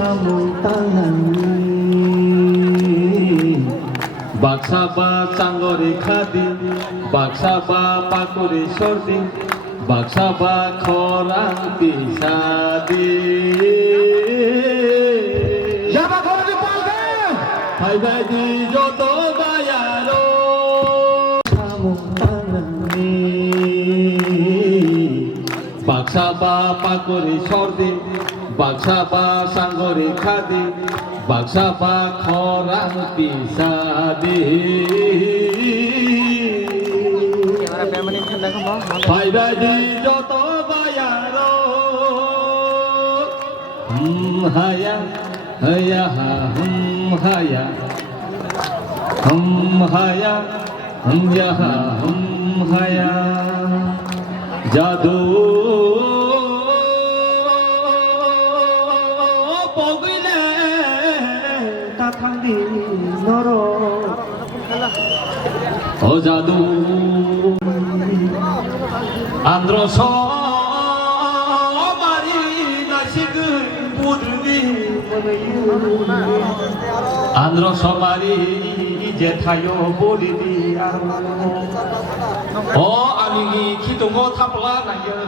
সামু তাঙানি বাক্সাবা চাঙ্গরে খাদি বাক্সাবা পাকরে সর্দি বাক্সাবা খরাং পিসাদি হাইবাদি যত গায়ারো সামু তাঙানি বাক্সাবা পাকরে সর্দি বাক্সাবা সাঙ্গরে খাদি বাক্সাবা খরাং পিসাদি ভাইবাদি যত বায়ারো হায়া হায়া হায়া হায়া হায়া জাদু পগিলে তাথাঙ্গি নর ও জাদু আন্দ্র সমারি নাসিক বুদ্রি আন্দ্র সমারি যেথায় বলি দিয়া ও আমি খিতুঙ্গ থাপলা নাইयो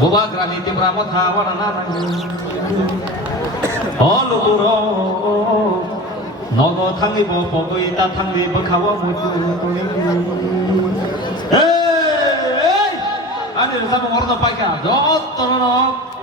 ববা গ্রানি তিমরা মথা ওয়ানা নাইयो ও লুগুরো নগ থাঙ্গিব পগই তা থাঙ্গিব খাওয়া মুতু তুলি এই আনি রসানো মরদ পাইকা যত